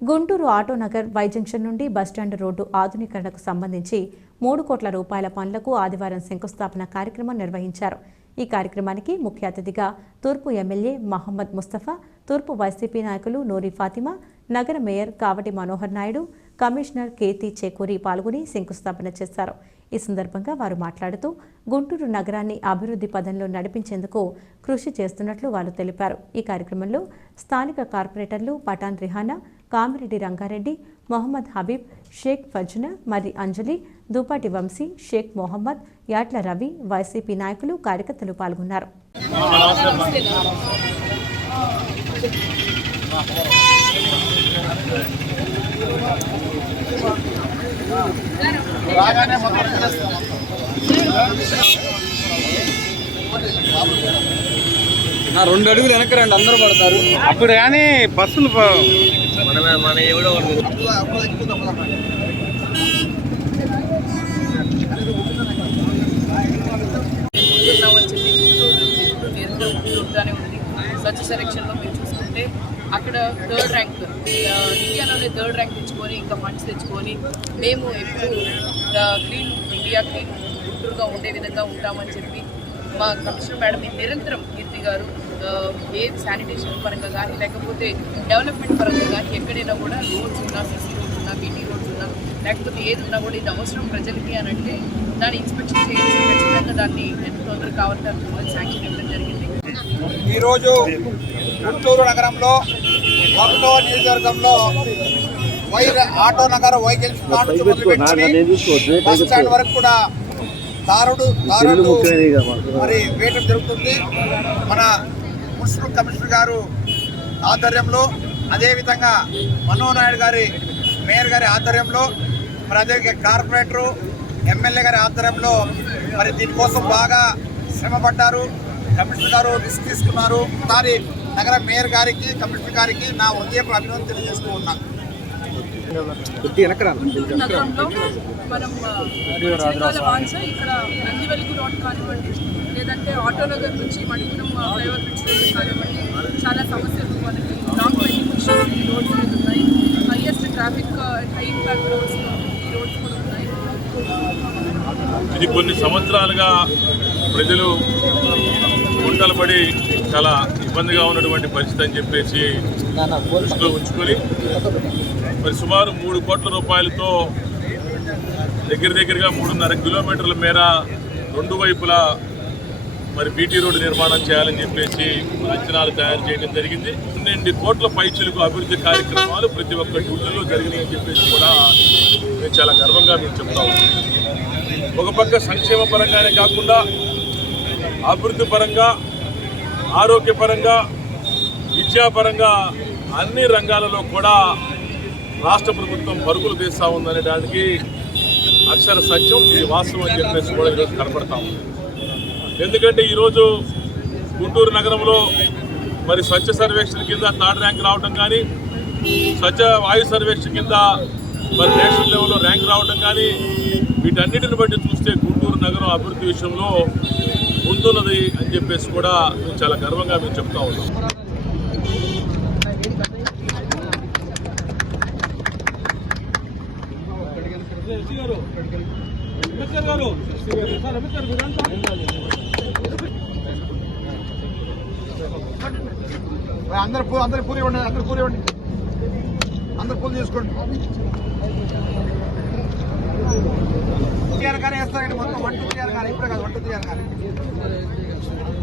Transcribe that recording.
Guntur Autonagar Y junction నుండి bus stand road ఆధునీకరణకు సంబంధించి మూడు కోట్ల రూపాయల పనులకు ఆదివారం శంకుస్థాపన కార్యక్రమం నిర్వహించారు. ఈ కార్యక్రమానికి ముఖ్య అతిథిగా తూర్పు ఎమ్మెల్యే మహమ్మద్ ముస్తఫా తూర్పు వైసీపీ నాయకులు నూరి ఫాతిమా నగర మేయర్ కావటి మనోహర్ నాయుడు కమిషనర్ కేతి చేకూరి పాల్గొని శంకుస్థాపన చేశారు. ఈ సందర్భంగా వారు మాట్లాడుతూ గుంటూరు నగరాన్ని అభివృద్ధి పదంలో నడిపించేందుకు కృషి చేస్తున్నట్లు వారు తెలిపారు. ఈ కార్యక్రమంలో స్థానిక కార్పొరేటర్లు పఠాన్ రిహానా కామిరెడ్డి రంగారెడ్డి మొహమ్మద్ హబీబ్ షేక్ ఫజ్నా మరి అంజలి దూపాటి వంశీ షేక్ మొహమ్మద్ యాట్ల రవి వైసీపీ నాయకులు కార్యకర్తలు పాల్గొన్నారు. నా రెండు అడుగులు వెనక్కి రండి అందరూ పడతారు. అప్పుడు కానీ బస్సులు ప- ఉన్నామని చెప్పి గుంటూరు గుంటూరు ఉంది. మీరు చూసుకుంటే అక్కడ థర్డ్ ర్యాంక్ ఇండియాలోనే థర్డ్ ర్యాంక్ తెచ్చుకొని ఇంకా ఫండ్స్ తెచ్చుకొని మేము ఎప్పుడు క్లీన్ ఇండియా క్లీన్ గుంటూరుగా ఉండే విధంగా ఉంటామని చెప్పి మా కమిషనర్ మేడం నిరంతరం కీర్తి గారు ఆ, ఏ శానిటేషన్ పరంగా కానీ లేకపోతే డెవలప్మెంట్ పరంగా కానీ ఎక్కడైనా కూడా రోడ్స్ ఉన్నా సీసీ రోడ్స్ ఉన్నా బీటీ రోడ్స్ ఉన్నా లేకపోతే ఏది ఉన్నా కూడా ఇది అవసరం ప్రజలకి అని అంటే దాన్ని ఇన్స్పెక్షన్ చేయించి ఖచ్చితంగా దాన్ని ఎంత తొందరగా కావాలంటే అంత శాంక్షన్ ఇవ్వడం జరిగింది. ఈరోజు గుంటూరు నగరంలో ఒకటో నియోజకవర్గంలో Y Autonagar Y junction కాడ నుంచి మొదలుపెట్టుకుని బస్ స్టాండ్ వరకు కూడా దారుడు దారుడు మరి వేయటం జరుగుతుంది. మన మున్సిపల్ కమిషనర్ గారు ఆధ్వర్యంలో అదేవిధంగా మనోహర్ నాయుడు గారి మేయర్ గారి ఆధ్వర్యంలో మరి అదే కార్పొరేటరు ఎమ్మెల్యే గారి ఆధ్వర్యంలో మరి దీనికోసం బాగా శ్రమపడ్డారు. కమిషనర్ గారు రిస్క్ తీసుకున్నారు. ఒకసారి నగర మేయర్ గారికి కమిషనర్ గారికి నా హృదయపు అభినందన తెలియజేస్తూ ఉన్నా. నగరంలో మనం ఇక్కడ నందివెలుగు రోడ్ కానివ్వండి లేదంటే ఆటోనగర్ నుంచి మణిపురం ఆ, ఫ్లైఓవర్ బ్రిడ్జ్ దగ్గర కానివ్వండి చాలా సమస్యలు మనకి లాంగ్ పెండింగ్ ఇష్యూస్ ఈ రోడ్స్ మీద ఉన్నాయి. Highest traffic high impact roads ఈ రోడ్స్ కూడా ఉన్నాయి. ఇది కొన్ని సంవత్సరాలుగా ప్రజలు గుంటలు పడి చాలా ఇబ్బందిగా ఉన్నటువంటి పరిస్థితి అని చెప్పేసి దృష్టిలో ఉంచుకొని మరి సుమారు మూడు కోట్ల రూపాయలతో దగ్గర దగ్గరగా మూడున్నర కిలోమీటర్ల మేర రెండు వైపులా మరి బీటీ రోడ్డు నిర్మాణం చేయాలని చెప్పేసి అంచనాలు తయారు చేయడం జరిగింది. పన్నెండు కోట్ల పైచులకు అభివృద్ధి కార్యక్రమాలు ప్రతి ఒక్క ఊళ్ళలో జరిగినాయని చెప్పేసి కూడా మేము చాలా గర్వంగా మేము చెప్తా ఉన్నాం ఒక పక్క సంక్షేమ పరంగానే కాకుండా అభివృద్ధి పరంగా ఆరోగ్యపరంగా విద్యాపరంగా అన్ని రంగాలలో కూడా రాష్ట్ర ప్రభుత్వం పరుగులు తీస్తూ ఉందనే దానికి అక్షర సత్యం ఇది వాస్తవం అని చెప్పేసి కూడా ఈరోజు కనపడతా ఉంది. ఎందుకంటే ఈరోజు గుంటూరు నగరంలో మరి స్వచ్ఛ సర్వేక్షణ కింద థర్డ్ ర్యాంక్ రావడం కానీ స్వచ్ఛ వాయు సర్వేక్షణ కింద మరి నేషనల్ లెవెల్లో ర్యాంక్ రావడం కానీ వీటన్నిటిని బట్టి చూస్తే గుంటూరు నగరం అభివృద్ధి విషయంలో ముందున్నది అని చెప్పేసి కూడా మేము చాలా గర్వంగా మేము చెప్తా ఉన్నాం. అందరు అందరు పూరి ఇవ్వండి అందరు పూరి ఇవ్వండి. అందరు పూలు తీసుకోండి. త్రీ కానీ వేస్తారండి మొత్తం వన్ టూ త్రీ కానీ ఇప్పుడు కాదు వన్ టూ త్రీ కానీ.